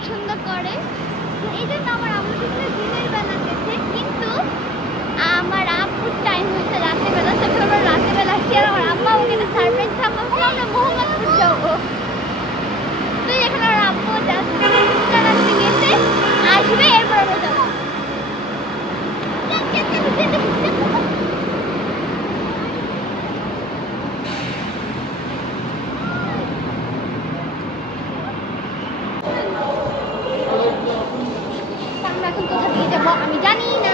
পছন্দ করে, এই জন্য আমার আম্মু শুধু দিনের বেলা গেছে, কিন্তু আমার আব্বুর টাইম হয়েছে রাতের বেলা, তবে আমরা রাতের বেলা আসছি। আর আমার আব্বা আমাকে একটা সারপ্রাইজ থাকবো, আমরা মোহাম্মদপুর যাবো। তো এখানে আমার আব্বু যাচ্ছে গেছে, আসবে, এরপর আমরা যাবো। আমরা এখন কোথা দিয়ে যাবো আমি জানি না।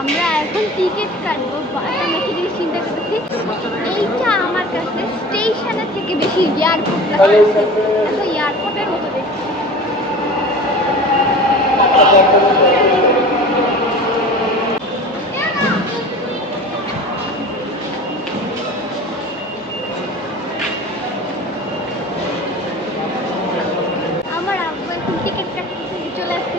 আমরা এখন টিকিট কাটবো, আমরা কি জিনিস চিন্তা করতেছি, এইটা আমার কাছে স্টেশনের থেকে বেশি এয়ারপোর্ট লাগছে, এখন এয়ারপোর্টের মতো দেখছি। আমার আব্বু এখন টিকিট কাটতে চলে আসতে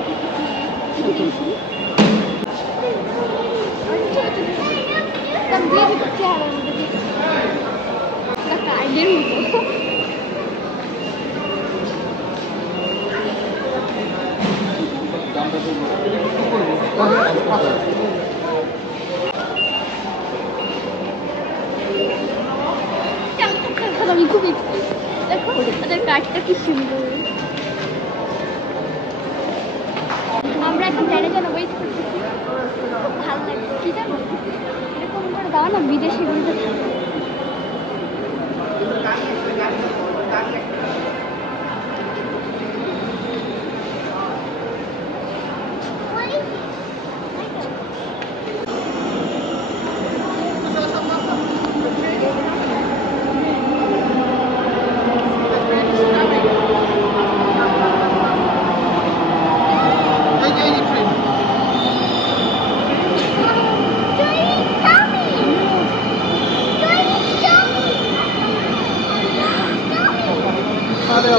আমি খুব দেখো ওদের কাজটা কি সুন্দর। আমরা এখন ট্রেনে যেন ওয়েট করতেছি, খুব ভালো লাগছে। কি জানো, এরকম করে দাও না বিদেশি গুলোতে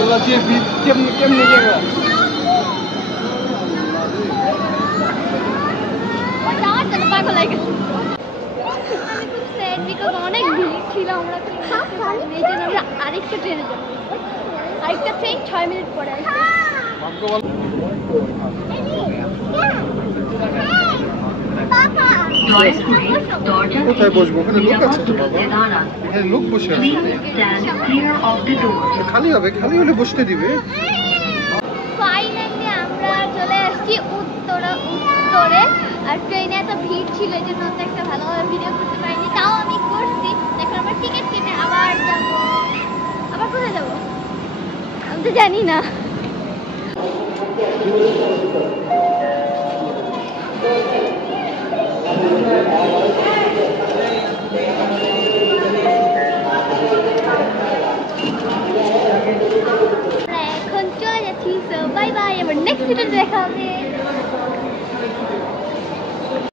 Allah dia কেমনে জায়গা অনেক ভিড় ছিল, আমরা এই জন্য আমরা আরেকটা ট্রেনে যাবো, আরেকটা ট্রেন 6 মিনিট পরে আসবে। কোথায় বসবো? ওখানে লোক আছে তো বাবা, এখানে লোক বসে আছে, খালি হবে, খালি হলে বসতে দিবে। ফাইনালি আমরা চলে আসছি উত্তরে, আর ট্রেনে এত ভিড় ছিল এই জন্য একটা ভালোভাবে ভিডিও করতে পারিনি, তাও আমি করছি। এখন আমরা টিকিট কেটে আবার যাবো। আবার কোথায় যাবো আমি তো জানি না।